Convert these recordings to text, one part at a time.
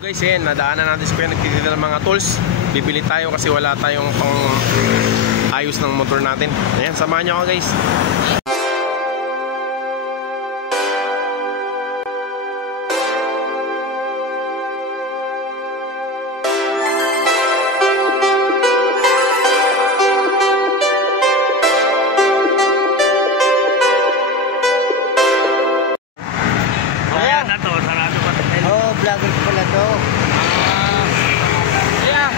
Guys, yan, nadaanan natin si Kuya nagtitinda ng mga tools. Bibili tayo kasi wala tayong pang ayos ng motor natin. Ayan, samahan nyo ako guys. Vlogger ko pala to. Kuya,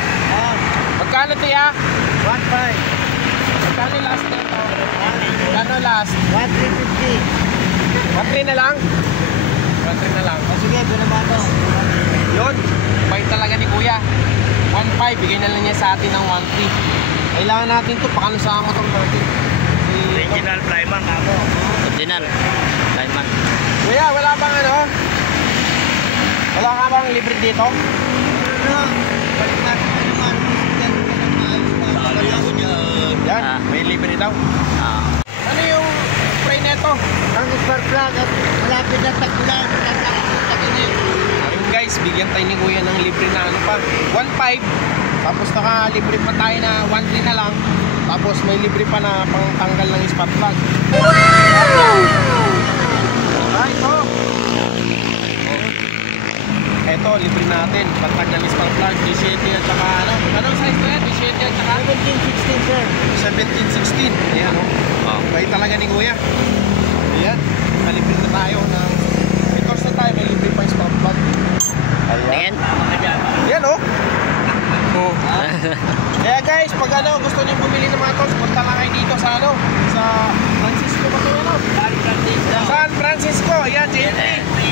magkano ito ya? 1.5. Magkano last na ito? Magkano last? 1.350. 1.3 na lang? 1.3 na lang. O sige, doon naman to. Yun, bait talaga ni Kuya. 1.5, bigay na lang niya sa atin ng 1.3. Kailangan natin ito, pakano sa motor natin. Original Flyman ako. Original Flyman. Kuya, wala bang ano? Wala ka bang libre dito? Balik natin na naman. Sali ako dyan. Yan, may libre daw. Ano yung spray neto? Ang spark plug at malapit na tagpulan. Ayun guys, bigyan tayo ni Kuya ng libre na ano pa 1.5. Tapos naka-libre pa tayo na 1.3 na lang. Tapos may libre pa na pangtanggal ng spark plug. Wow! Ito. Ito, libre natin. Pantanggal ng spark plug, 17 at saka ano? Anong size na yan? 17 at saka? 17, 16 sir. 17, 16. Ayan o. Bait talaga ni Kuya. Ayan. Nalibre na tayo ng... May course na tayo. May libre pa yung spark plug. Ayan. Ayan o. Oh. Kaya guys, pag ano, gusto niyo bumili ng mga tools, punta lang kayo dito sa ano? Sa Francisco ba ito ano? San Francisco. Ayan, JNT.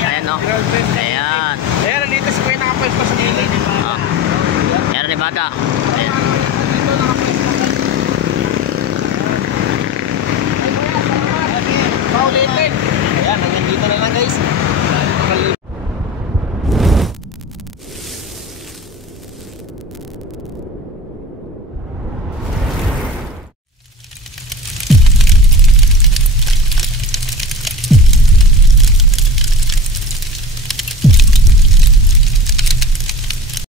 Ayan o. Ayan. Ayan, nandito si Kuya nakapwesto sa gilid. Ayan, Nevada.